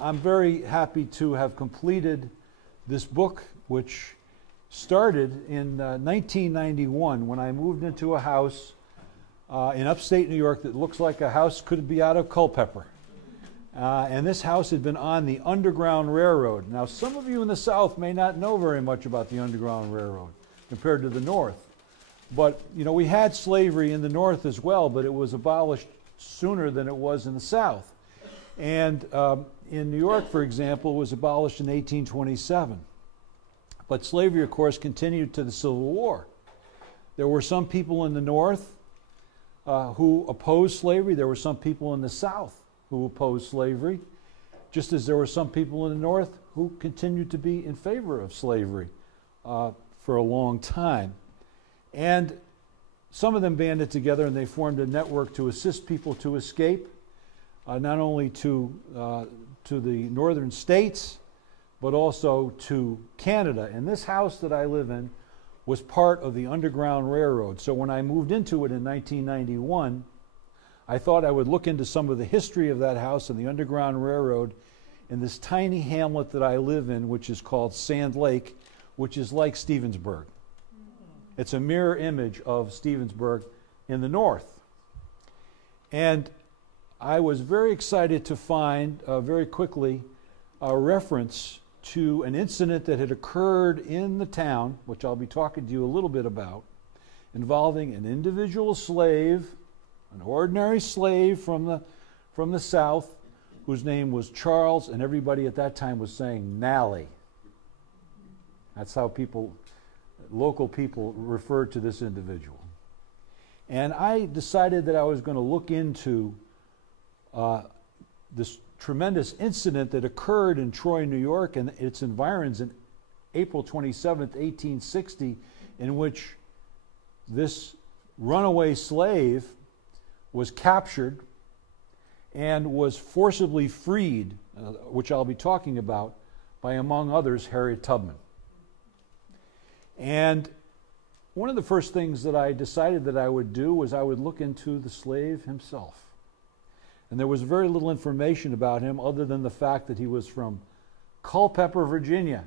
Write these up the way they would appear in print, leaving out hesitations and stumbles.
I'm very happy to have completed this book, which started in 1991 when I moved into a house in upstate New York that looks like a house could be out of Culpepper. And this house had been on the Underground Railroad. Now, some of you in the South may not know very much about the Underground Railroad compared to the North. But, you know, we had slavery in the North as well, but it was abolished sooner than it was in the South. And in New York, for example, it was abolished in 1827. But slavery, of course, continued to the Civil War. There were some people in the North who opposed slavery. There were some people in the South who opposed slavery, just as there were some people in the North who continued to be in favor of slavery for a long time. And some of them banded together and they formed a network to assist people to escape, not only to the northern states, but also to Canada. And this house that I live in was part of the Underground Railroad. So when I moved into it in 1991, I thought I would look into some of the history of that house and the Underground Railroad in this tiny hamlet that I live in, which is called Sand Lake, which is like Stevensburg. It's a mirror image of Stevensburg in the north. And I was very excited to find very quickly a reference to an incident that had occurred in the town, which I'll be talking to you a little bit about, involving an individual slave, an ordinary slave from the South, whose name was Charles, and everybody at that time was saying Nally. That's how local people referred to this individual. And I decided that I was going to look into this tremendous incident that occurred in Troy, New York, and its environs in April 27th, 1860, in which this runaway slave was captured and was forcibly freed, which I'll be talking about, by, among others, Harriet Tubman. And one of the first things that I decided that I would do was I would look into the slave himself. And there was very little information about him other than the fact that he was from Culpeper, Virginia.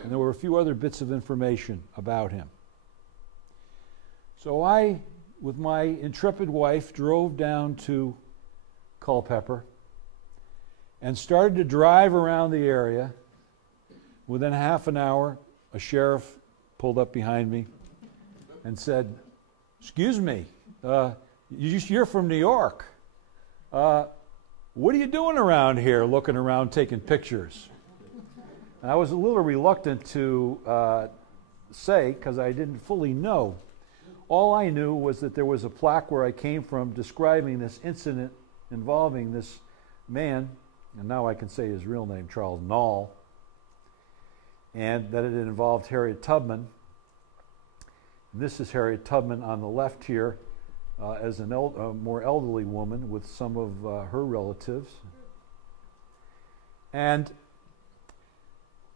And there were a few other bits of information about him. So I, with my intrepid wife, drove down to Culpeper and started to drive around the area. Within half an hour, a sheriff pulled up behind me and said, "Excuse me, you're from New York. What are you doing around here, looking around, taking pictures?" And I was a little reluctant to say, because I didn't fully know. All I knew was that there was a plaque where I came from describing this incident involving this man, and now I can say his real name, Charles Nall, and that it involved Harriet Tubman. And this is Harriet Tubman on the left here as a more elderly woman with some of her relatives. And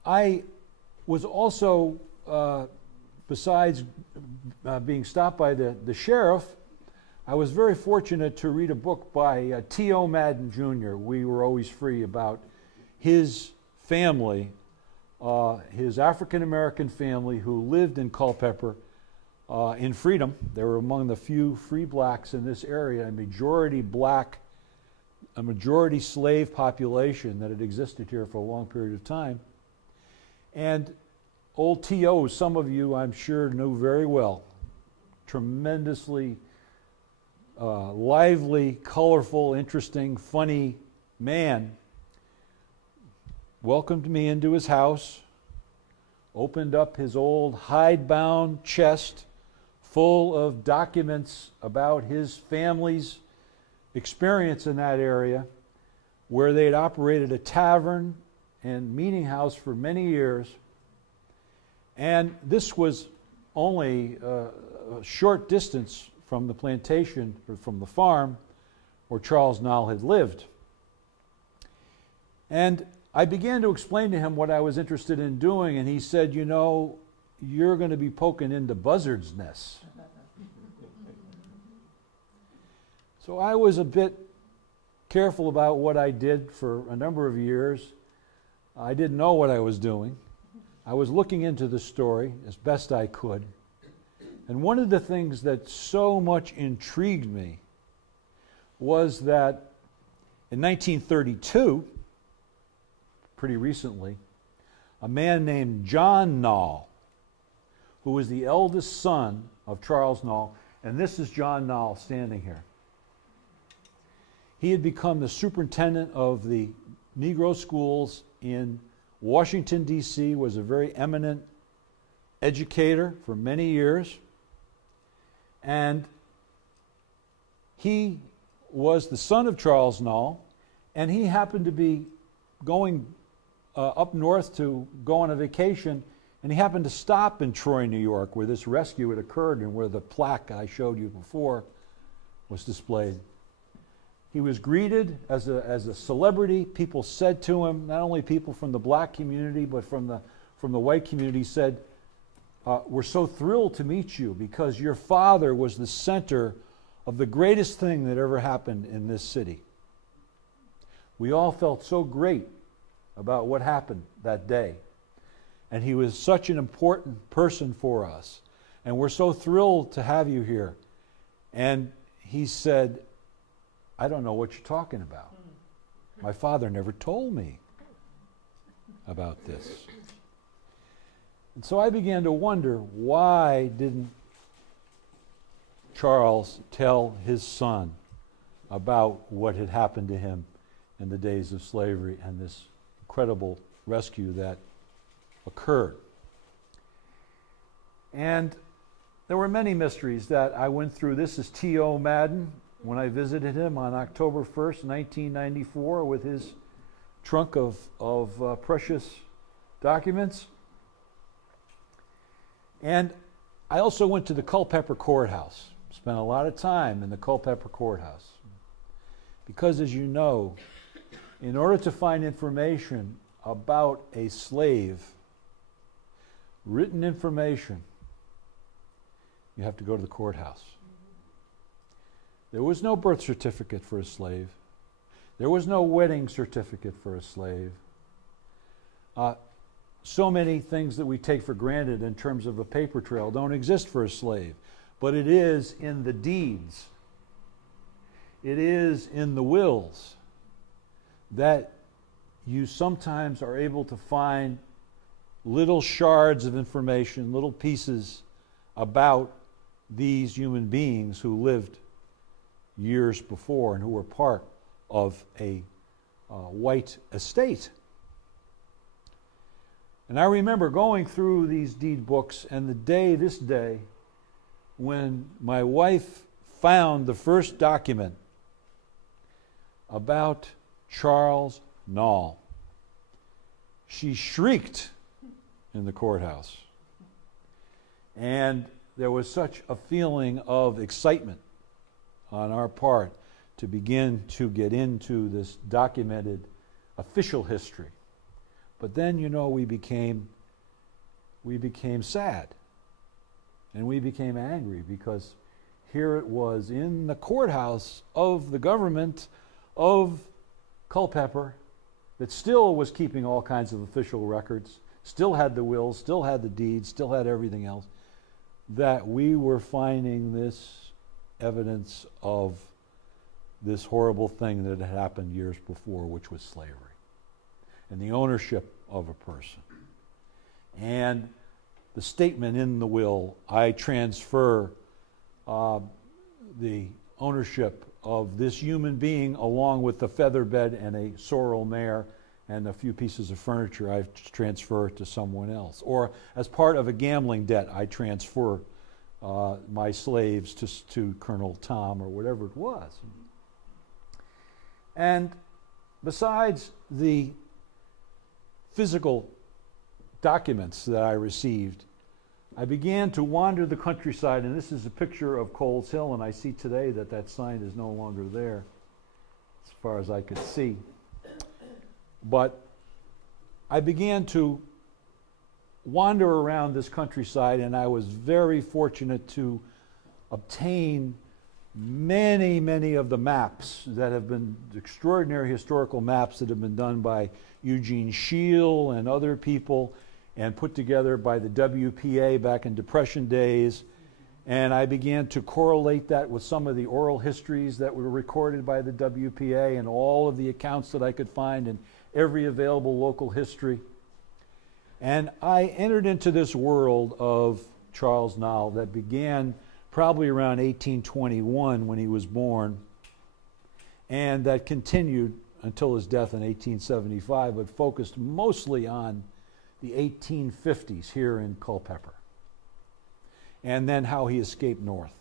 I was also, besides being stopped by the sheriff, I was very fortunate to read a book by T.O. Madden Jr. We were always free about his family, his African-American family who lived in Culpeper in freedom. They were among the few free blacks in this area, a majority black, a majority slave population that had existed here for a long period of time. And old T.O., some of you I'm sure knew very well, tremendously lively, colorful, interesting, funny man, welcomed me into his house, opened up his old hide-bound chest full of documents about his family's experience in that area, where they'd operated a tavern and meeting house for many years. And this was only a short distance from the plantation, or from the farm, where Charles Nall had lived. And I began to explain to him what I was interested in doing, and he said, "You know, you're going to be poking into buzzards' nests." So I was a bit careful about what I did for a number of years. I didn't know what I was doing. I was looking into the story as best I could. And one of the things that so much intrigued me was that in 1932, pretty recently, a man named John Nall, who was the eldest son of Charles Nall, and this is John Nall standing here. He had become the superintendent of the Negro schools in Washington, D.C., was a very eminent educator for many years, and he was the son of Charles Nall, and he happened to be going up north to go on a vacation, and he happened to stop in Troy, New York, where this rescue had occurred and where the plaque I showed you before was displayed. He was greeted as a celebrity. People said to him, not only people from the black community, but from the white community, said, we're so thrilled to meet you because your father was the center of the greatest thing that ever happened in this city. We all felt so great about what happened that day. And he was such an important person for us. And we're so thrilled to have you here. And he said, I don't know what you're talking about. My father never told me about this. And so I began to wonder, why didn't Charles tell his son about what had happened to him in the days of slavery and this incredible rescue that occurred? And there were many mysteries that I went through. This is T.O. Madden when I visited him on October 1st, 1994, with his trunk of precious documents. And I also went to the Culpeper Courthouse, spent a lot of time in the Culpeper Courthouse. Because, as you know, in order to find information about a slave, written information, you have to go to the courthouse. There was no birth certificate for a slave. There was no wedding certificate for a slave. So many things that we take for granted in terms of a paper trail don't exist for a slave, but it is in the deeds. It is in the wills that you sometimes are able to find little shards of information, little pieces about these human beings who lived years before and who were part of a white estate. And I remember going through these deed books, and this day, when my wife found the first document about Charles Nall, she shrieked in the courthouse. And there was such a feeling of excitement on our part to begin to get into this documented official history. But then, you know, we became sad, and we became angry, because here it was in the courthouse of the government of Culpeper that still was keeping all kinds of official records, still had the wills, still had the deeds, still had everything else, that we were finding this evidence of this horrible thing that had happened years before, which was slavery and the ownership of a person. And the statement in the will, I transfer the ownership of this human being along with the feather bed and a sorrel mare and a few pieces of furniture, I transfer to someone else. Or as part of a gambling debt, I transfer my slaves to Colonel Tom or whatever it was. And besides the physical documents that I received, I began to wander the countryside, and this is a picture of Coles Hill, and I see today that that sign is no longer there, as far as I could see. But I began to wander around this countryside, and I was very fortunate to obtain many of the maps that have been extraordinary historical maps that have been done by Eugene Scheel and other people and put together by the WPA back in Depression days. And I began to correlate that with some of the oral histories that were recorded by the WPA and all of the accounts that I could find in every available local history. And I entered into this world of Charles Nall that began probably around 1821 when he was born, and that continued until his death in 1875, but focused mostly on the 1850s here in Culpeper, and then how he escaped north.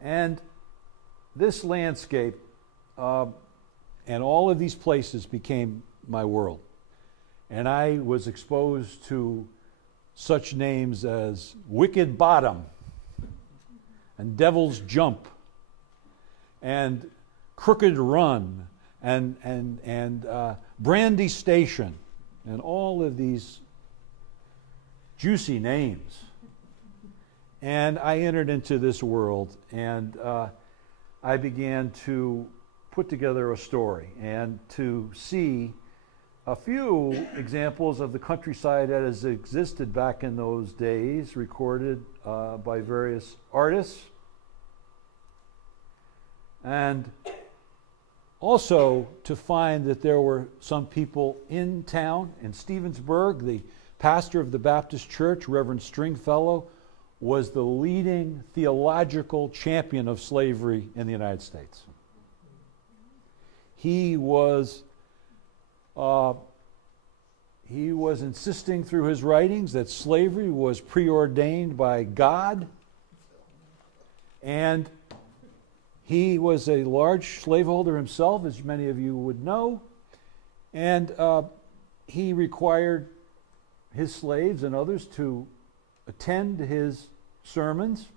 And this landscape and all of these places became my world. And I was exposed to such names as Wicked Bottom and Devil's Jump and Crooked Run and Brandy Station and all of these juicy names. And I entered into this world, and I began to put together a story and to see a few examples of the countryside that has existed back in those days, recorded by various artists. And also to find that there were some people in town. In Stevensburg, the pastor of the Baptist Church, Reverend Stringfellow, was the leading theological champion of slavery in the United States. He was insisting through his writings that slavery was preordained by God, and he was a large slaveholder himself, as many of you would know, and he required his slaves and others to attend his sermons,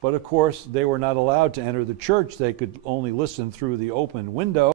but of course they were not allowed to enter the church. They could only listen through the open window.